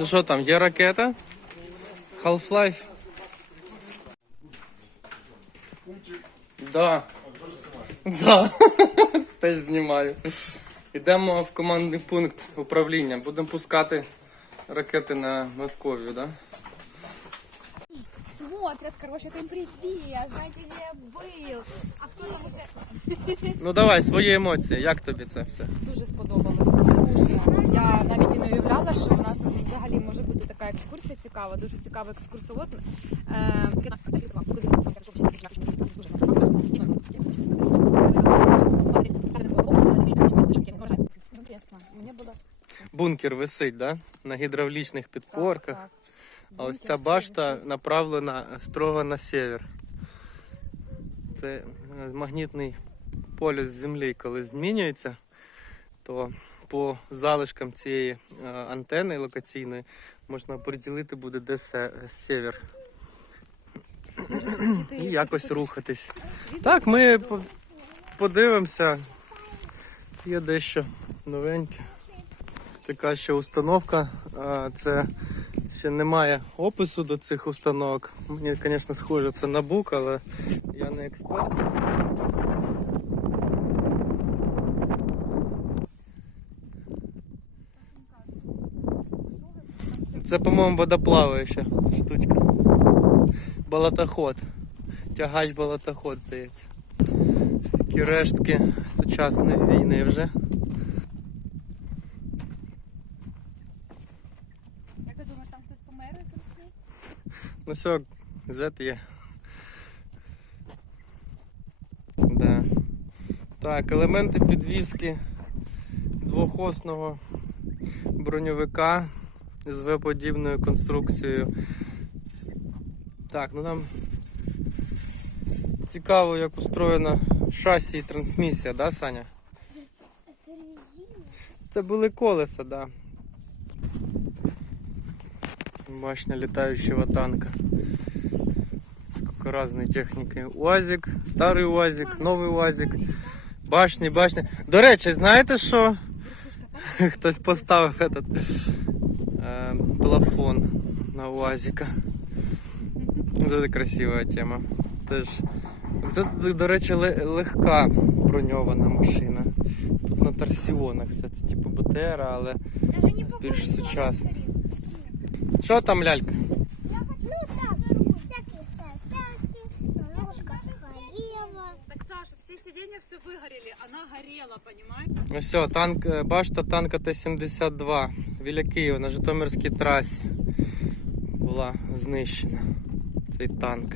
Ну що там, є ракета? Half-Life? Да. Да. Теж знімаю. Йдемо в командний пункт управління. Будемо пускати ракети на Московію, да? Смотрят, короче, там привет, знаете, где я был. А кто там уже? Ну давай, свої емоції. Як тобі це все? Дуже сподобалось. Я навіть і не уявляла, що в нас взагалі може бути така екскурсія цікава, дуже цікавий екскурсовод. Е, Бункер висить, да? На гідравлічних підпорках. так. А ось ця башта направлена строго на север. Це е, магнітний полюс Землі, коли змінюється, то по залишкам цієї е, антени локаційної можна приділити буде де север і якось рухатись. Так, ми по- подивимося. Є дещо новеньке. Ось така ще установка. Це ще немає опису до цих установок. Мені, звісно, схоже, це на бук, але я не експерт. Це, по-моєму, водоплаваюча штучка. Болотоход. Тягач болотоход, здається. Ось такі рештки сучасної війни вже. Як ти думаєш, там хтось помер з Росії? Ну все, Z є. Да. Так, елементи підвіски двохосного броньовика з В-подібною конструкцією. Так, ну нам цікаво, як устроєна шасі і трансмісія, да, Саня? Це були колеса, да. Башня летающего танка. Сколько разной техники. УАЗик, старий УАЗик, новий УАЗик. Башні, башні. До речі, знаєте що? Хтось поставив этот плафон на УАЗика. Це красива тема. Теж. Це, до речі, легка броньована машина. Тут на торсіонах все це типу БТР, але більш на сучасно. старик. Що там, лялька? Ну, всі сидіння все вигоріли, вона горіла, понімаєш? Ну все, танк, башта танка Т-72 біля Києва на Житомирській трасі була знищена. Цей танк.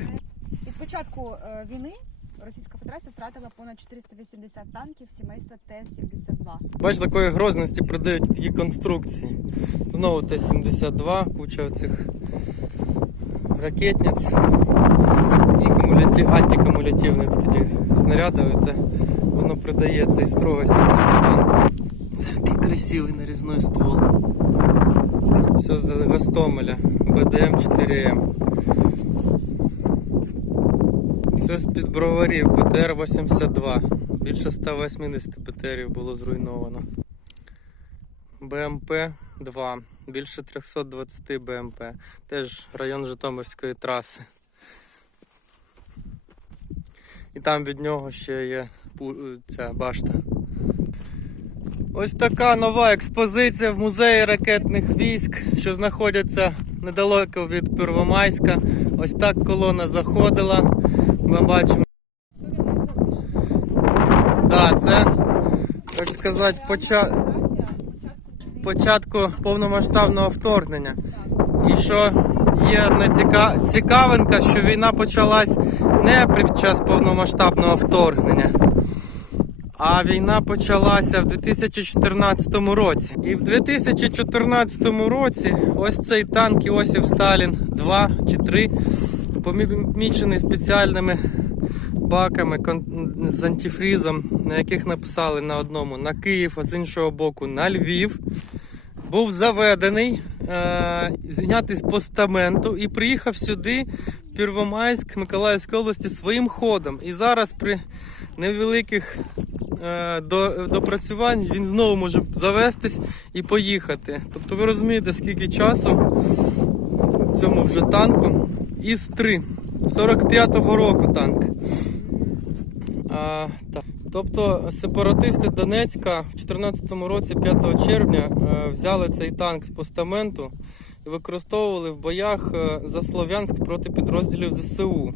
Від початку е, війни Російська Федерація втратила понад 480 танків сімейства Т-72. Бач, такої грозності придають такі конструкції. Знову Т-72, куча цих ракетниць і кумулятив, антикумулятивних тоді снарядів. Воно придає цей строгості цьому танку. Красивий нарізний ствол. Все з Гостомеля. БДМ-4М. Все з-під броварів, БТР-82. Більше 180 БТРів було зруйновано. БМП-2. Більше 320 БМП. Теж район Житомирської траси. І там від нього ще є ця башта. Ось така нова експозиція в музеї ракетних військ, що знаходяться недалеко від Первомайська. Ось так колона заходила. Ми бачимо. Да, це, так сказати, поча... початку повномасштабного вторгнення. І що є одна ціка... цікавинка, що війна почалась не під час повномасштабного вторгнення. А війна почалася в 2014 році. І в 2014 році ось цей танк Іосиф Сталін 2 чи 3 помічений спеціальними баками з антифрізом, на яких написали на одному на Київ, а з іншого боку на Львів. Був заведений, е- знятий з постаменту і приїхав сюди, в Первомайськ Миколаївської області, своїм ходом. І зараз при невеликих до, допрацювань він знову може завестись і поїхати. Тобто ви розумієте, скільки часу цьому вже танку. ІС-3. 45-го року танк. А, так. Тобто сепаратисти Донецька в 2014 році, 5 червня, е, взяли цей танк з постаменту і використовували в боях е, за Слов'янськ проти підрозділів ЗСУ.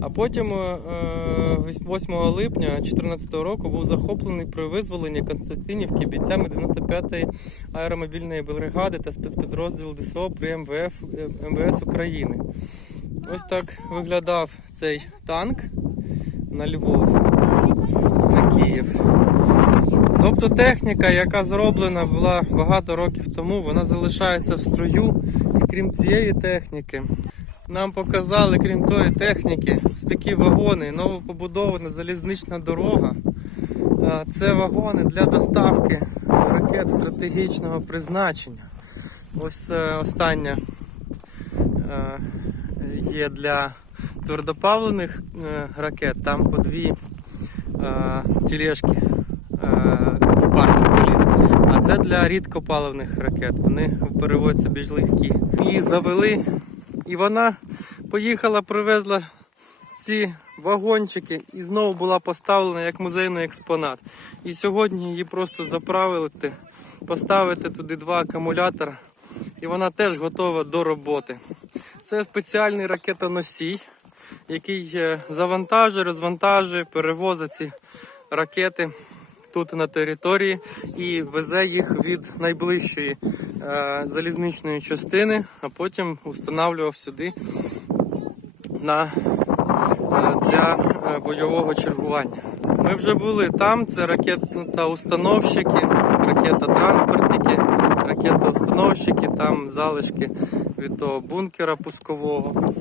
А потім, е, е, 8 липня 2014 року, був захоплений при визволенні Константинівки бійцями 95-ї аеромобільної бригади та спецпідрозділу ДСО при МВФ, е, МВС України. Ось так виглядав цей танк на Львов, на Київ. Тобто техніка, яка зроблена була багато років тому, вона залишається в строю. І крім цієї техніки, нам показали, крім тої техніки, ось такі вагони, новопобудована залізнична дорога. Це вагони для доставки ракет стратегічного призначення. Ось е, остання е, є для твердопавлених е, ракет, там по дві тілешки з парки коліс. А це для рідкопаливних ракет. Вони переводяться більш легкі. Її завели, і вона поїхала, привезла ці вагончики і знову була поставлена як музейний експонат. І сьогодні її просто заправити, поставити туди два акумулятора, і вона теж готова до роботи. Це спеціальний ракетоносій, який е, завантажує, розвантажує, перевозить ці ракети тут на території і везе їх від найближчої е, залізничної частини, а потім встановлював сюди на, е, для е, бойового чергування. Ми вже були там, це ракета-установщики, ракета-транспортники, ракета-установщики, там залишки від того бункера пускового.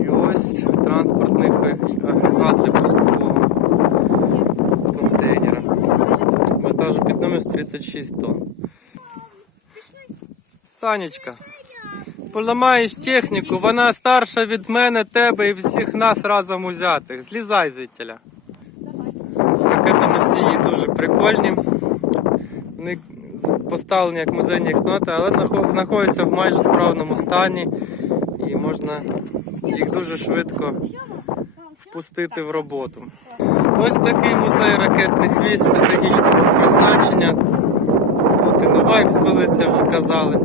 І ось транспортний агрегат для пускового Вантажу піднімець 36 тонн. Санечка, поламаєш техніку, вона старша від мене, тебе і всіх нас разом узятих. Злізай звідтіля. Ракетоносії дуже прикольні. Вони поставлені як музейні експонати, але нахо- знаходяться в майже справному стані і можна їх дуже швидко впустити в роботу. Ось такий музей ракетних військ стратегічного призначення. Тут і нова експозиція вже казали.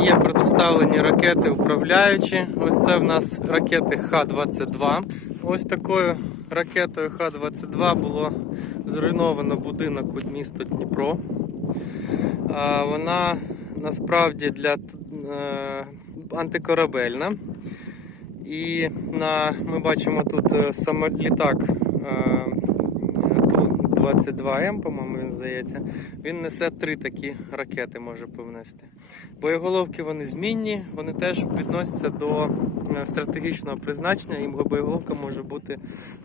І є предоставлені ракети управляючі. Ось це в нас ракети Х-22. Ось такою ракетою Х-22 було зруйновано будинок у місто Дніпро. Вона насправді для е, антикорабельна. І на, ми бачимо тут е, самолітак е, Ту-22М, по-моєму, він здається. Він несе три такі ракети, може повнести. Боєголовки вони змінні, вони теж відносяться до е, стратегічного призначення, і боєголовка може бути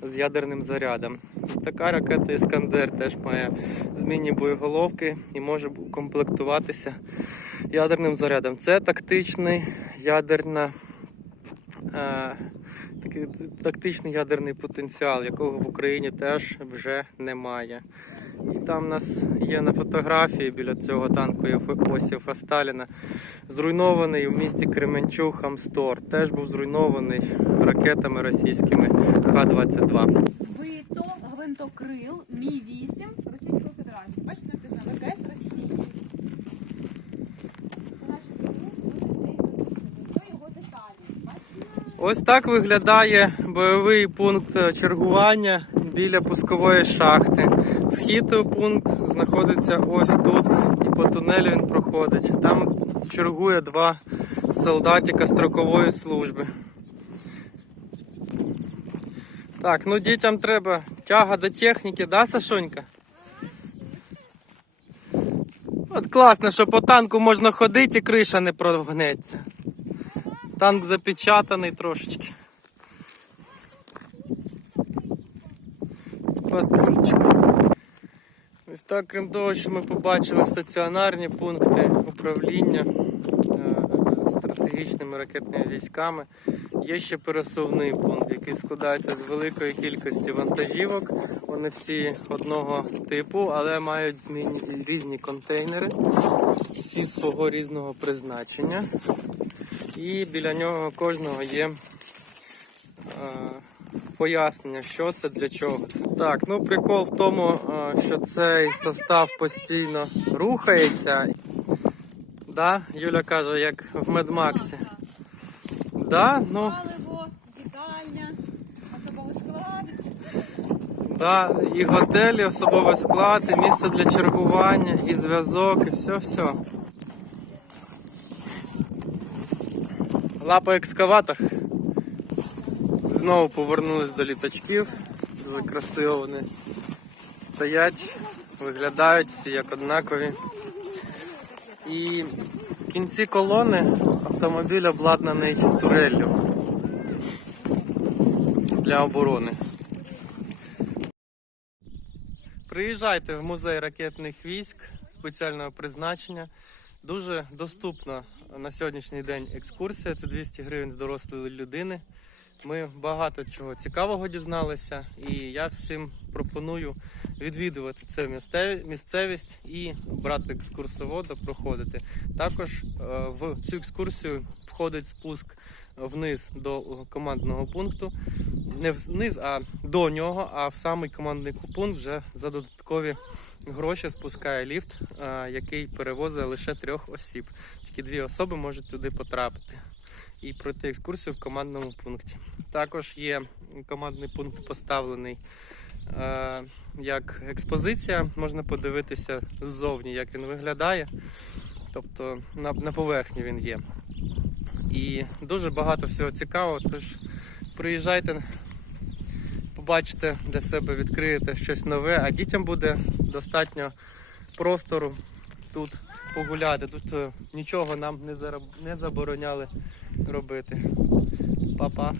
з ядерним зарядом. Така ракета Іскандер теж має змінні боєголовки і може комплектуватися ядерним зарядом. Це тактичний ядерна такий тактичний ядерний потенціал, якого в Україні теж вже немає. І там у нас є на фотографії біля цього танку Йосифа Сталіна зруйнований в місті Кременчуг Амстор. Теж був зруйнований ракетами російськими Х-22. Збито гвинтокрил Мі-8 Російської Федерації. Бачите, написано ВКС Росії. Це наше ЗСУ, буде цей гвинтокрил. Ось його деталі. Бачите? Ось так виглядає бойовий пункт чергування біля пускової шахти. Вхід у пункт знаходиться ось тут, і по тунелю він проходить. Там чергує два солдатика строкової служби. Так, ну дітям треба тяга до техніки, да, Сашонька? От класно, що по танку можна ходити і криша не прогнеться. Танк запечатаний трошечки. Паспортчик. Ось так, крім того, що ми побачили стаціонарні пункти управління е, стратегічним нашими ракетними військами. Є ще пересувний пункт, який складається з великої кількості вантажівок. Вони всі одного типу, але мають змін- різні контейнери, всі свого різного призначення. І біля нього кожного є е, пояснення, що це для чого це. Так, ну прикол в тому, е, що цей состав постійно рухається. Да, Юля каже, як в Медмаксі. Да, ну, Паливо, вітальня, особовий склад. да, і готель, і особовий склад, і місце для чергування, і зв'язок, і все-все. Лапа екскаватор. Знову повернулись до літачків. Дуже красиво вони стоять, виглядають всі як однакові. І в кінці колони автомобіль обладнаний туреллю для оборони. Приїжджайте в музей ракетних військ спеціального призначення. Дуже доступна на сьогоднішній день екскурсія. Це 200 гривень з дорослої людини. Ми багато чого цікавого дізналися, і я всім пропоную відвідувати цю місцевість і брати екскурсовода, проходити. Також е, в цю екскурсію входить спуск вниз до командного пункту. Не вниз, а до нього, а в самий командний пункт вже за додаткові гроші спускає ліфт, е, який перевозить лише трьох осіб. Тільки дві особи можуть туди потрапити і пройти екскурсію в командному пункті. Також є командний пункт поставлений е, як експозиція. Можна подивитися ззовні, як він виглядає. Тобто на, на поверхні він є. І дуже багато всього цікавого. Тож приїжджайте, побачите для себе, відкриєте щось нове, а дітям буде достатньо простору тут погуляти. Тут е, нічого нам не, забороняли робити. Па-па.